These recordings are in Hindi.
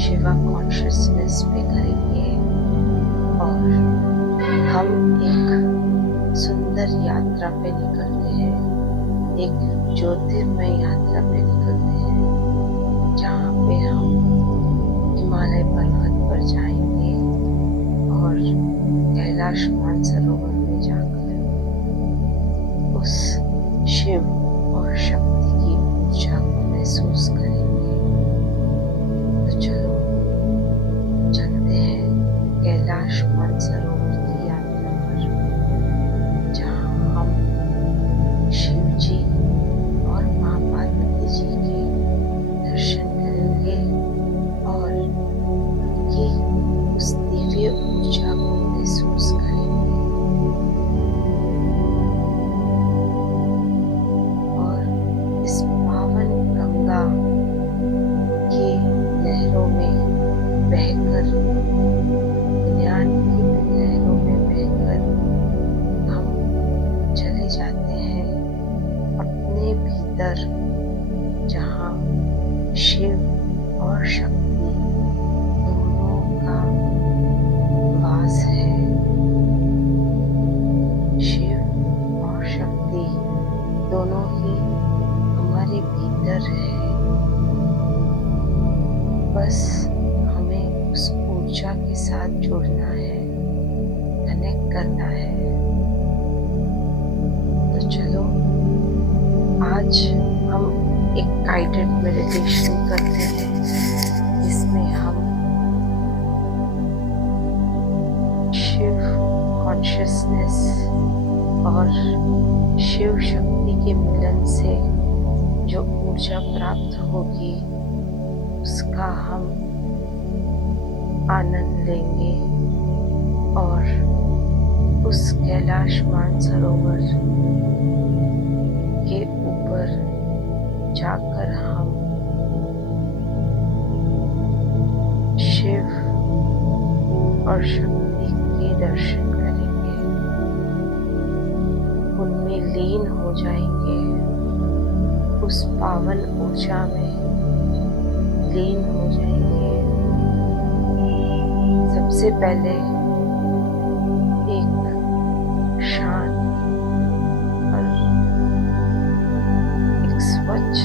शिवा कॉन्शियसनेस पे करेंगे और हम एक सुंदर यात्रा पे निकलते हैं, एक ज्योतिर्मय यात्रा पे निकलते हैं जहाँ पे हम हिमालय पर्वत पर जाएंगे और कैलाश मानसरोवर में जाकर उस शिव और शक्ति की ऊर्जा को महसूस करेंगे। तो चलो चलते हैं कैलाश मानसरोवर की यात्रा पर, जहाँ हम शिव जी और माँ पार्वती जी के दर्शन करेंगे और उनकी उस दिव्य ऊर्जा को महसूस करेंगे और इस पावन गंगा के लहरों में बहकर, ज्ञान की लहरों में बहकर हम चले जाते हैं अपने भीतर, जहाँ शिव और शक्ति दोनों का वास है। शिव और शक्ति दोनों ही हमारे भीतर है, बस हमें उस ऊर्जा के साथ जुड़ना है, कनेक्ट करना है। तो चलो आज हम एक गाइडेड मेडिटेशन करते हैं, जिसमें हम शिव कॉन्शियसनेस और शिव शक्ति के मिलन से जो ऊर्जा प्राप्त होगी उसका हम आनंद लेंगे और उस कैलाश मानसरोवर के ऊपर जाकर हम शिव और शक्ति के दर्शन करेंगे, उनमें लीन हो जाएंगे, उस पावन ऊर्जा में लीन हो जाएंगे। सबसे पहले एक शांत और एक स्वच्छ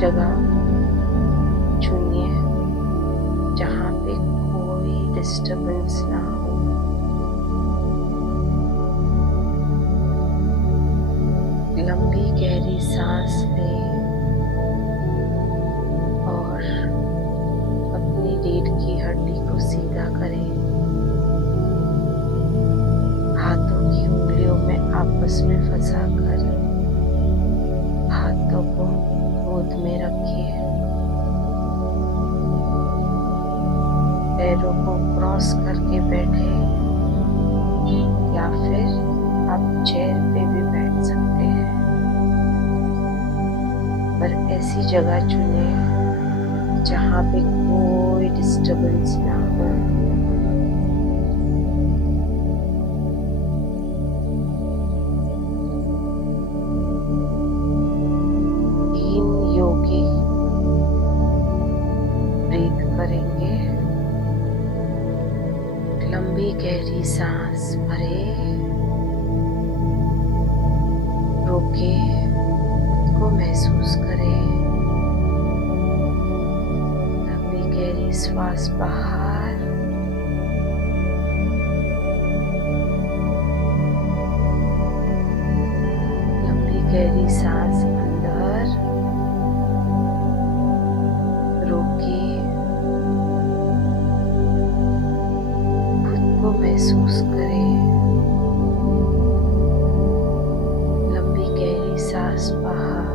जगह चुनिए, जहाँ पे कोई डिस्टर्बेंस ना हो। लंबी गहरी सांस लें और अपनी रीढ़ की हड्डी को सीधा करें। हाथों की उंगलियों में आपस में फंसाकर हाथों को गोद में रखिए। पैरों को क्रॉस करके बैठे या फिर आप चेयर पे भी बैठ सकते हैं, पर ऐसी जगह चुने जहाँ पे कोई डिस्टर्बेंस ना हो। योगी ब्रीथ करेंगे, लंबी गहरी सांस भरे, रोके, खुद को महसूस करें। लंबी गहरी श्वास बाहर, लंबी गहरी सांस अंदर, रोके, खुद को महसूस करें। लंबी गहरी सांस बाहर,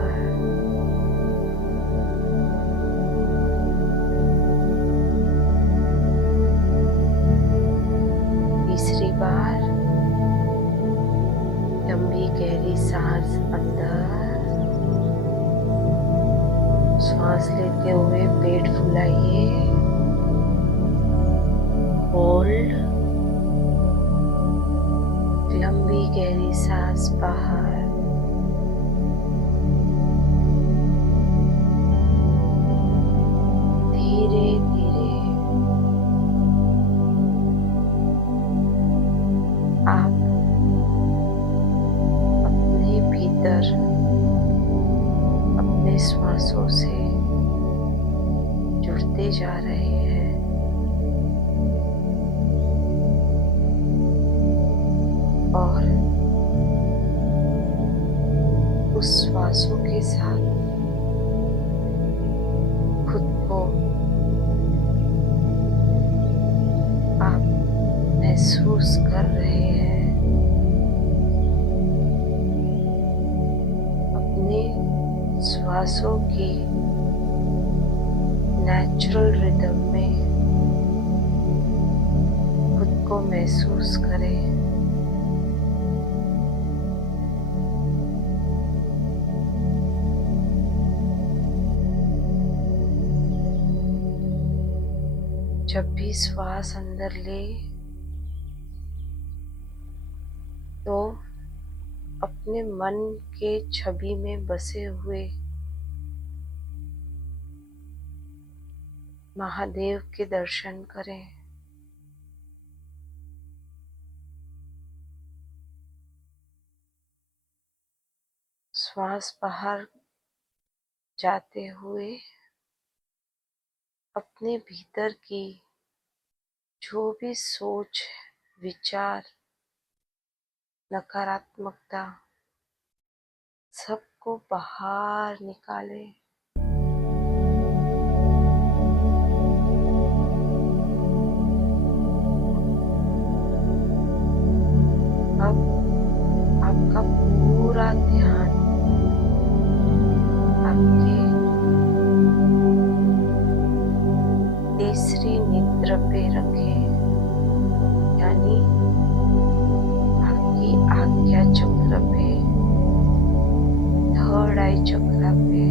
तीसरी बार लंबी गहरी सांस अंदर, सांस लेते हुए पेट फुलाइए, होल्ड, लंबी गहरी सांस बाहर, धीरे धीरे होते जा रहे हैं। और उस श्वासों के साथ खुद को आप महसूस कर रहे हैं अपने श्वासों की नेचुरल रिदम में। खुद को महसूस करें। जब भी श्वास अंदर ले तो अपने मन के छवि में बसे हुए महादेव के दर्शन करें। श्वास बाहर जाते हुए अपने भीतर की जो भी सोच, विचार, नकारात्मकता सबको बाहर निकालें। अब आपका पूरा ध्यान आपके तीसरी नेत्र पे रखें, यानी आपकी आज्ञा चक्र पे, थर्ड आई चक्र पे,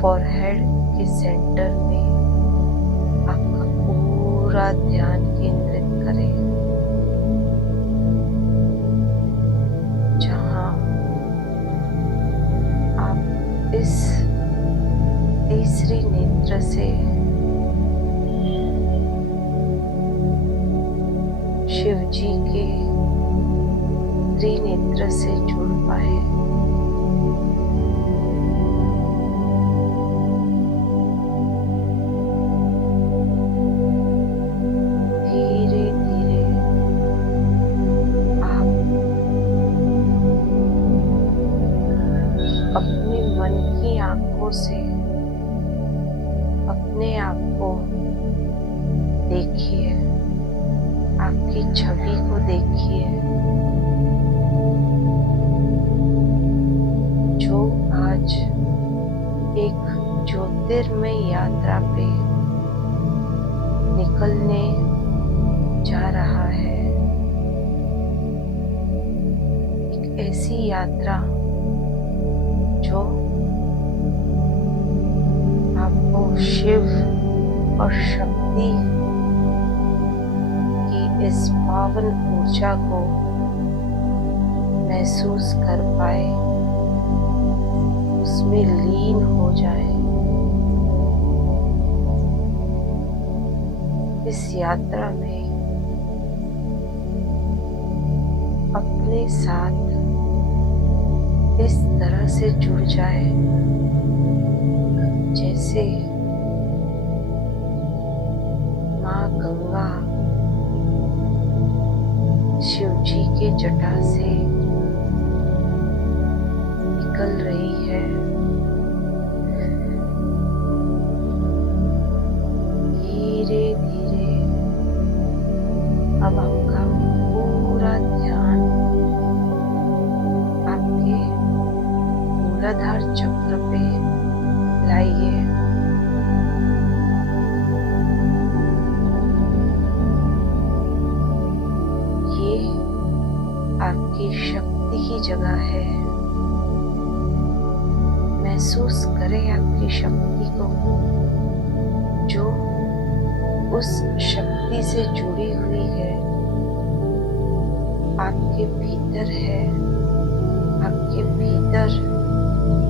फॉरहेड के सेंटर में आपका पूरा ध्यान केंद्रित करें, जहां आप इस तीसरी नेत्र से शिव जी के त्रिनेत्र से जुड़ पाए। धीरे धीरे आप अपने मन की आंखों से अपने आप को देखिए, आपकी छवि को देखिए, जो आज एक ज्योतिर्मय यात्रा पे निकलने जा रहा है। एक ऐसी यात्रा जो आपको शिव और शक्ति की इस पावन ऊर्जा को महसूस कर पाए, उसमें लीन हो जाए। इस यात्रा में अपने साथ इस तरह से जुड़ जाए जैसे माँ गंगा शिव जी के जटा से निकल रही है। धीरे धीरे अब आपका पूरा ध्यान आपके मूलाधार चक्र पे लाइए। ये आपकी शक्ति की जगह है। महसूस करें आपकी शक्ति को, जो उस शक्ति से जुड़ी हुई है, आपके भीतर है। आपके भीतर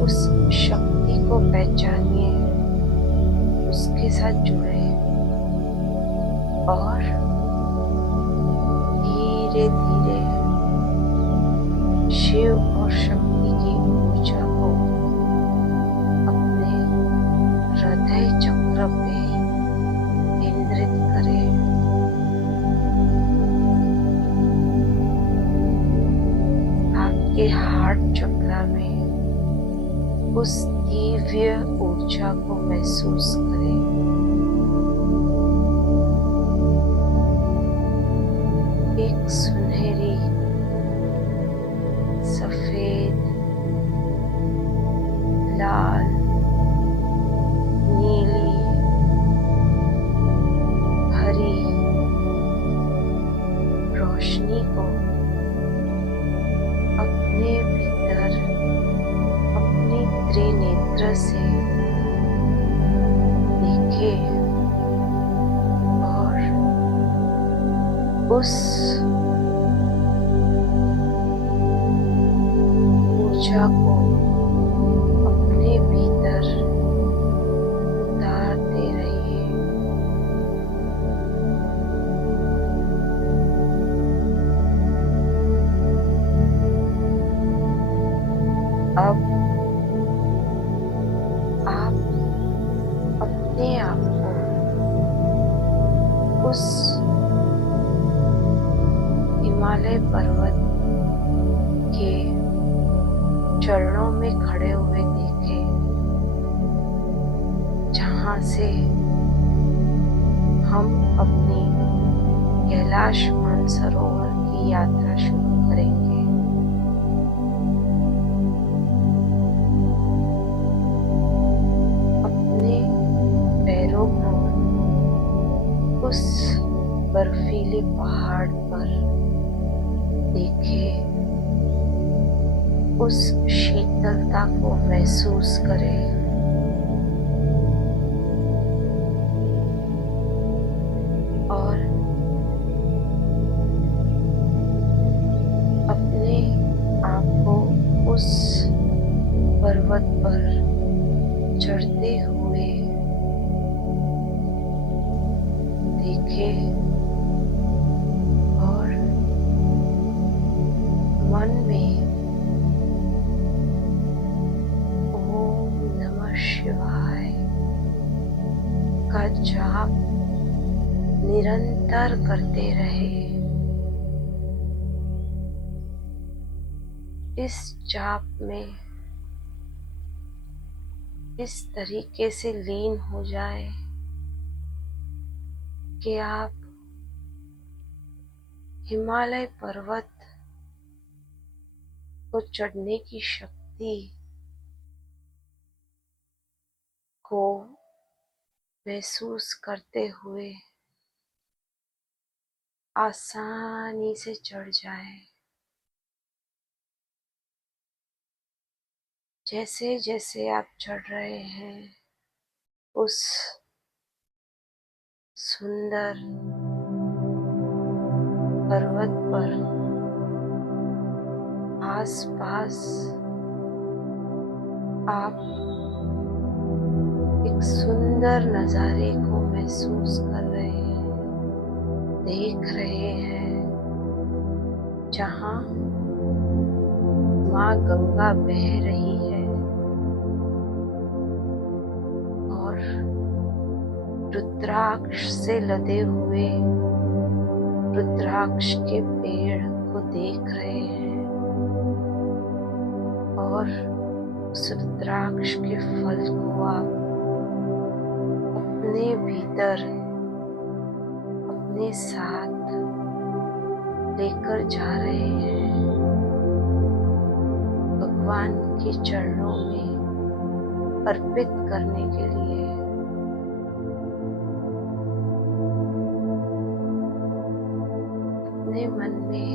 उस शक्ति को पहचानिए, उसके साथ जुड़े और धीरे धीरे शिव और शक्ति की ऊर्जा को उस दिव्य ऊर्जा को महसूस करें। एक सुनहरी, सफेद, लाल, नीली, हरी रोशनी को अपने भीतर अपनी त्रिनेत्र से देखें और उस ऊर्जा को अपने भीतर उतारते रहिए। अब आप अपने आप को उस हिमालय पर्वत के चरणों में खड़े हुए देखें, जहां से हम अपनी कैलाश मानसरोवर की यात्रा शुरू करेंगे। अपने पैरों को उस बर्फीले पहाड़ पर देखें, उस शीतलता को महसूस करें। और अपने आप को उस पर्वत पर चढ़ते हुए देखें और मन में ओम नमः शिवाय का जाप निरंतर करते रहे। इस जाप में इस तरीके से लीन हो जाए कि आप हिमालय पर्वत को चढ़ने की शक्ति को महसूस करते हुए आसानी से चढ़ जाए। जैसे जैसे आप चढ़ रहे हैं, उस सुंदर पर्वत पर आसपास आप एक सुंदर नजारे को महसूस कर रहे हैं, देख रहे हैं, जहां माँ गंगा बह रही है और रुद्राक्ष से लदे हुए रुद्राक्ष के पेड़ को देख रहे हैं और उस रुद्राक्ष के फल को आप अपने भीतर अपने साथ लेकर जा रहे हैं, भगवान के चरणों में अर्पित करने के लिए। अपने मन में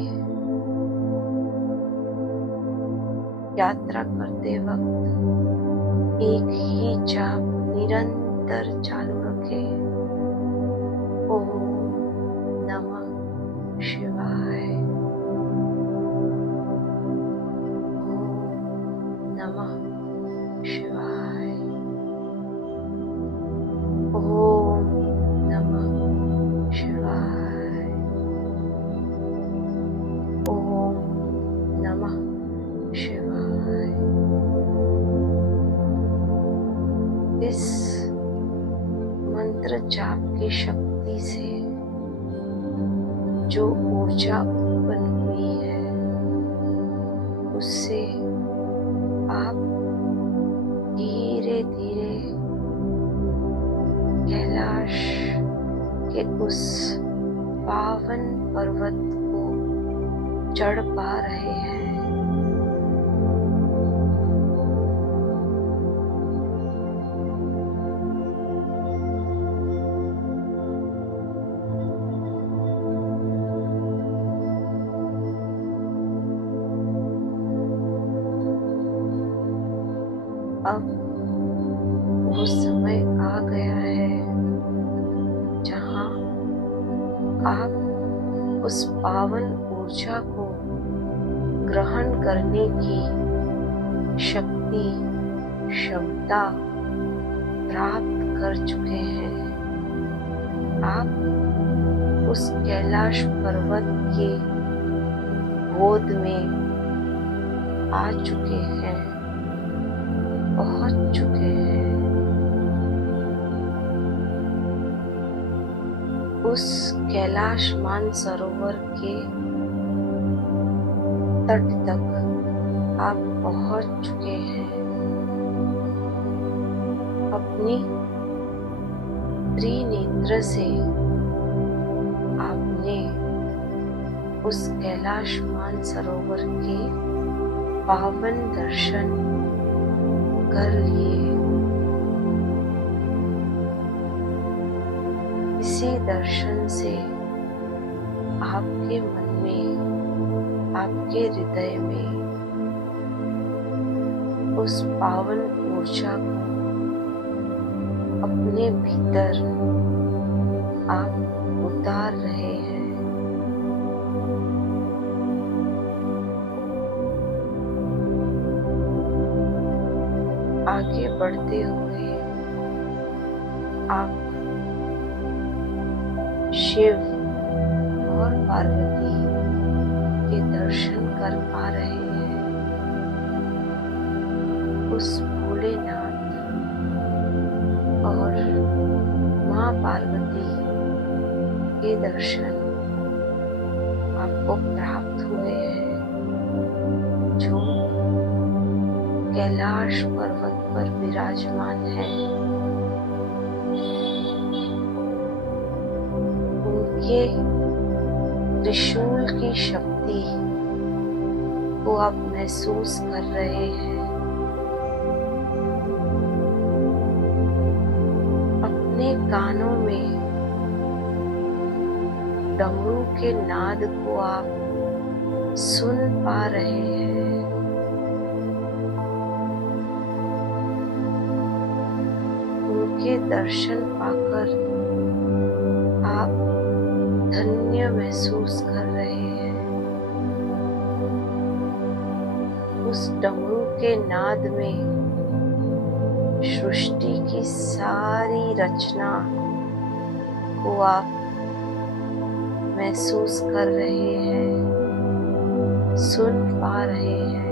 यात्रा करते वक्त एक ही जाप निरंतर चालू रखें। ओम नमः शिवाय, ओम नमः शिवाय, ओम नमः शिवाय, ओम नमः शिवाय। इस मंत्र जाप की शक्ति से जो ऊर्जा उत्पन्न हुई है, उससे आप उस पावन पर्वत को चढ़ पा रहे हैं। अब वो समय आ गया है जहाँ आप उस पावन ऊर्जा को ग्रहण करने की शक्ति, क्षमता प्राप्त कर चुके हैं। आप उस कैलाश पर्वत के गोद में आ चुके हैं, पहुंच चुके हैं। उस कैलाश मानसरोवर के तट तक आप पहुंच चुके हैं। अपनी त्रिनेत्र से आपने उस कैलाश मानसरोवर के पावन दर्शन कर लिए। इसी दर्शन से आपके मन में, आपके हृदय में उस पावन ऊर्जा को अपने भीतर आप उतार रहे हैं। आगे बढ़ते हुए आप शिव और पार्वती के दर्शन कर पा रहे हैं। उस भोलेनाथ और माँ पार्वती के दर्शन आपको प्राप्त हुए हैं, जो कैलाश पर्वत पर विराजमान है। उनके त्रिशूल की शक्ति को आप महसूस कर रहे हैं। अपने कानों में डमरू के नाद को आप सुन पा रहे हैं। उनके दर्शन पाकर आप धन्य महसूस कर रहे हैं। उस डमरू के नाद में सृष्टि की सारी रचना को आप महसूस कर रहे हैं, सुन पा रहे हैं।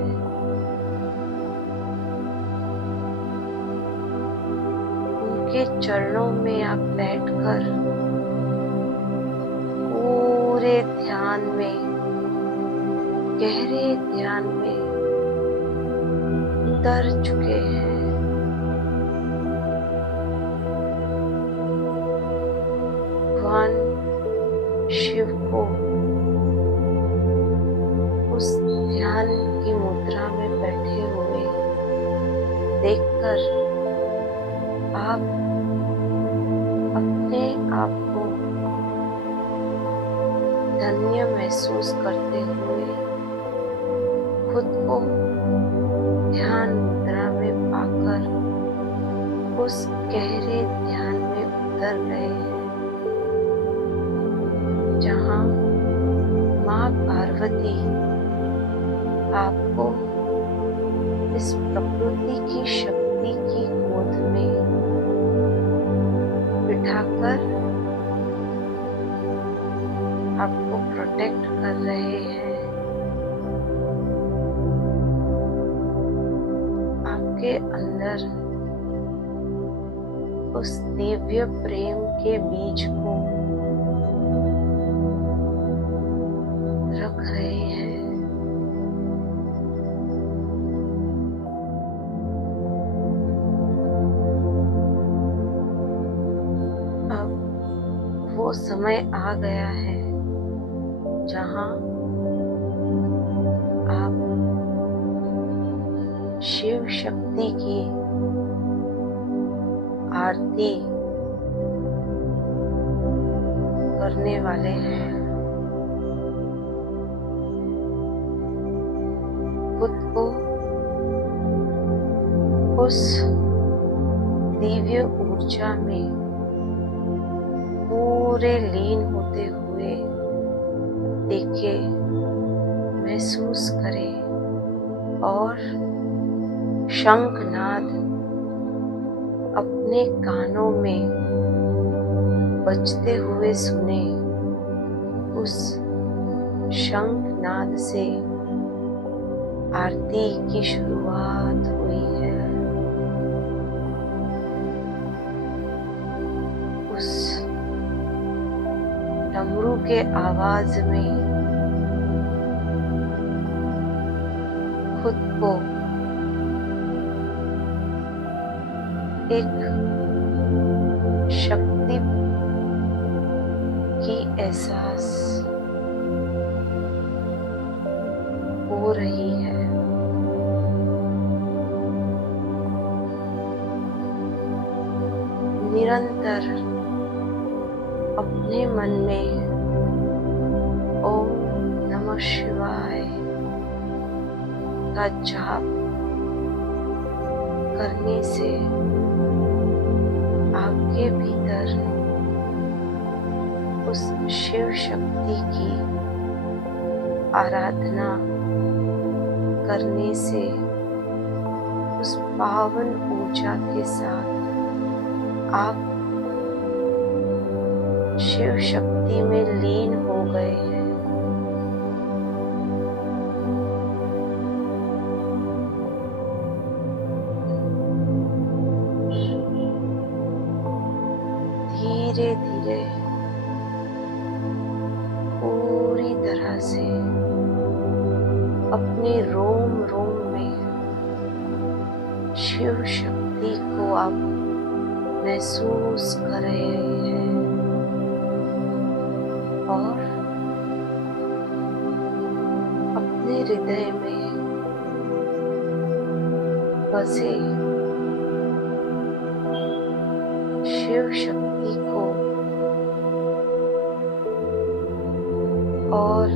उनके चरणों में आप बैठकर पूरे ध्यान में, गहरे ध्यान में उतर चुके हैं। भगवान शिव को उस ध्यान की मुद्रा में बैठे हुए देखकर आप अपने आप को धन्य महसूस करते हुए खुद को ध्यान मुद्रा में पाकर उस गहरे ध्यान में उतर गए हैं, जहाँ माँ पार्वती आपको इस प्रकृति की शक्ति की गोद में बिठाकर आपको प्रोटेक्ट कर रहे हैं। आपके अंदर उस दिव्य प्रेम के बीज को रख रहे हैं। अब वो वो समय आ गया है जहाँ आप शिव शक्ति की आरती करने वाले हैं। खुद को उस दिव्य ऊर्जा में पूरे लीन होते हुए देखे, महसूस करें और शंखनाद अपने कानों में बजते हुए सुने। उस शंखनाद से आरती की शुरुआत हुई है। उस डमरू के आवाज में खुद को एक शक्ति की एहसास हो रही है। निरंतर अपने मन में ओम नमः शिवाय का जाप करने से आपके भीतर उस शिव शक्ति की आराधना करने से उस पावन ऊर्जा के साथ आप शिव शक्ति में लीन हो गए हैं। धीरे धीरे पूरी तरह से अपने रोम रोम में शिव शक्ति को आप महसूस कर रहे हैं और अपने हृदय में बसे शिव शक्ति को और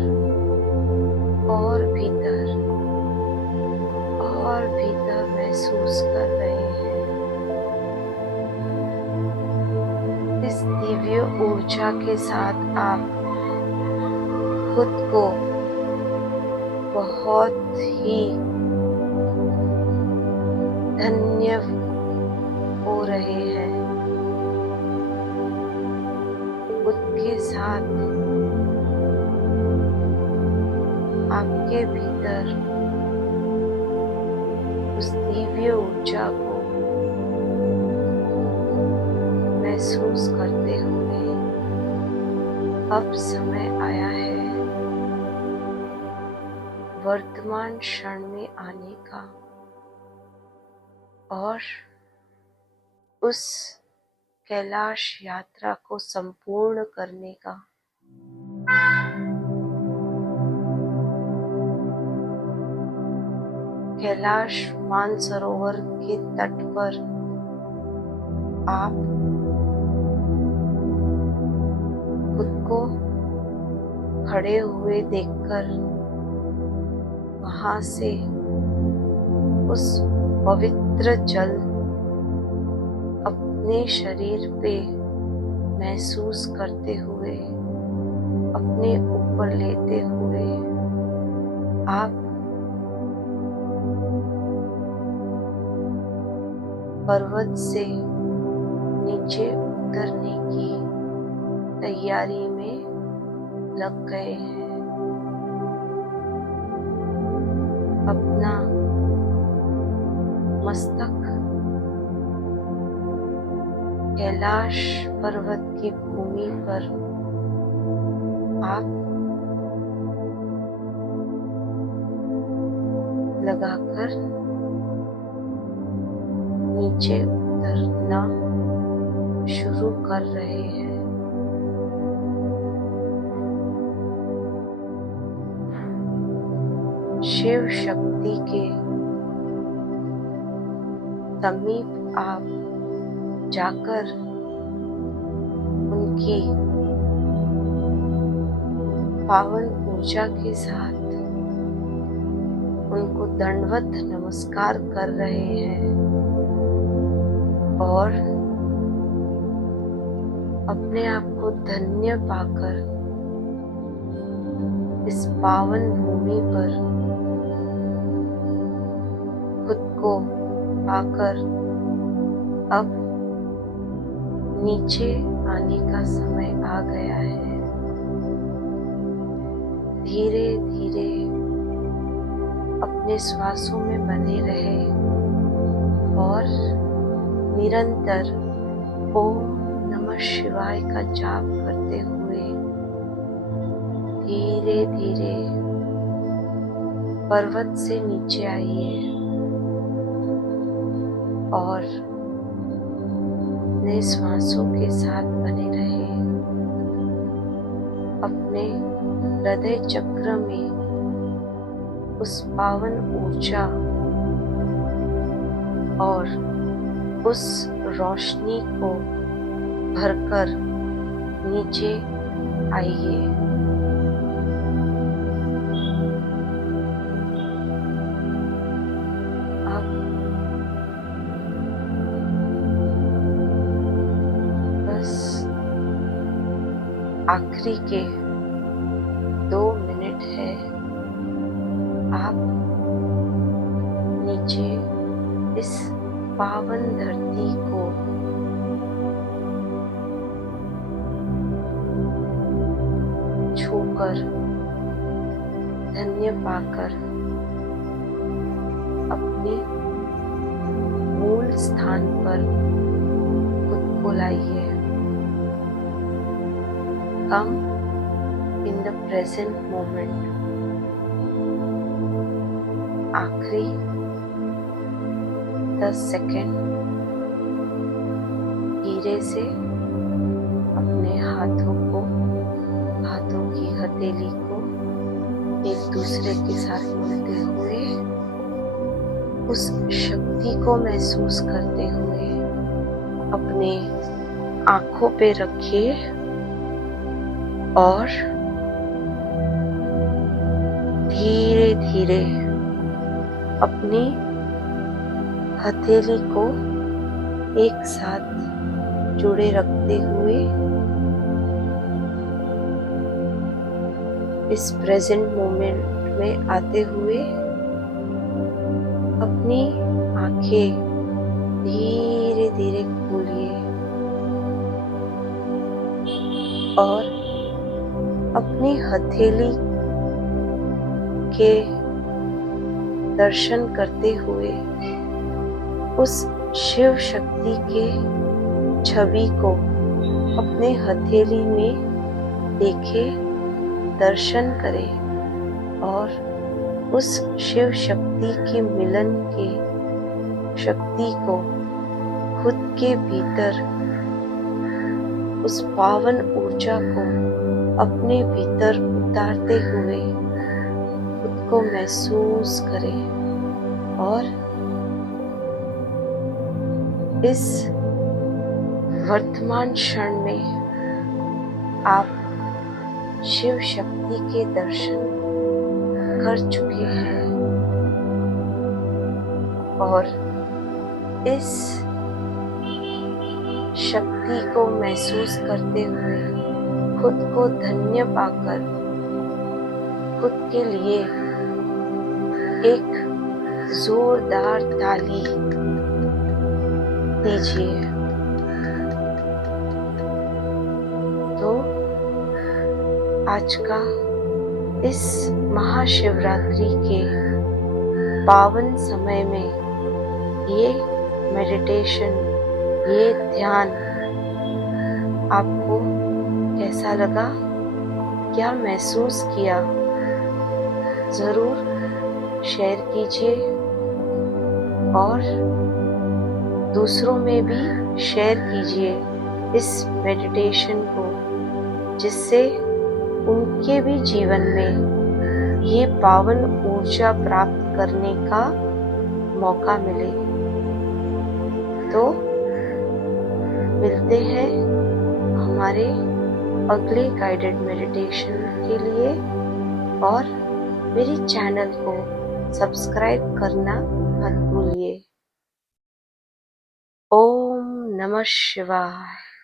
भीतर महसूस कर रहे हैं। इस दिव्य ऊर्जा के साथ आप खुद को बहुत ही धन्य हो रहे हैं। खुद के साथ आपके भीतर उस दिव्य ऊर्जा को महसूस करते हुए अब समय आया है वर्तमान क्षण में आने का और उस कैलाश यात्रा को संपूर्ण करने का। कैलाश मानसरोवर के तट पर आप खुद को खड़े हुए देखकर वहां से उस पवित्र जल अपने शरीर पे महसूस करते हुए अपने ऊपर लेते हुए आप पर्वत से नीचे उतरने की तैयारी में लग गए हैं। अपना मस्तक कैलाश पर्वत की भूमि पर आप लगाकर नीचे उतरना शुरू कर रहे हैं। शिव शक्ति के समीप आप जाकर उनकी पावन ऊर्जा के साथ उनको दंडवत नमस्कार कर रहे हैं और अपने आप को धन्य पाकर इस पावन भूमि पर खुद को पाकर अब नीचे आने का समय आ गया है। धीरे धीरे अपने श्वासों में बने रहे और निरंतर ओम नमः शिवाय का जाप करते हुए धीरे धीरे पर्वत से नीचे आइए और अपने श्वासों के साथ बने रहे। अपने हृदय चक्र में उस पावन ऊर्जा और उस रोशनी को भरकर नीचे आइए। अब बस आखिरी के 2 मिनट है। आप नीचे इस पावन धरती को छूकर धन्य पाकर अपने मूल स्थान पर खुद को लाइए। कम इन द प्रेजेंट मोमेंट। आखिरी 10 सेकेंड धीरे से अपने हाथों की हथेली को एक दूसरे के साथ मिलते हुए उस शक्ति को महसूस करते हुए अपने आंखों पे रखिए और धीरे धीरे अपनी हथेली को एक साथ जुड़े रखते हुए इस प्रेजेंट मोमेंट में आते हुए अपनी आंखें धीरे धीरे खोलिए और अपनी हथेली के दर्शन करते हुए उस शिव शक्ति के छवि को अपने हथेली में देखें, दर्शन करें और उस शिव शक्ति के मिलन के शक्ति को खुद के भीतर उस पावन ऊर्जा को अपने भीतर उतारते हुए खुद को महसूस करें और इस वर्तमान क्षण में आप शिव शक्ति के दर्शन कर चुके हैं और इस शक्ति को महसूस करते हुए खुद को धन्य पाकर खुद के लिए एक जोरदार ताली दीजिए। तो आज का इस महाशिवरात्रि के पावन समय में ये मेडिटेशन, ये ध्यान आपको कैसा लगा, क्या महसूस किया, जरूर शेयर कीजिए और दूसरों में भी शेयर कीजिए इस मेडिटेशन को, जिससे उनके भी जीवन में ये पावन ऊर्जा प्राप्त करने का मौका मिले। तो मिलते हैं हमारे अगले गाइडेड मेडिटेशन के लिए, और मेरी चैनल को सब्सक्राइब करना मत भूलिए। ओम नमः शिवाय।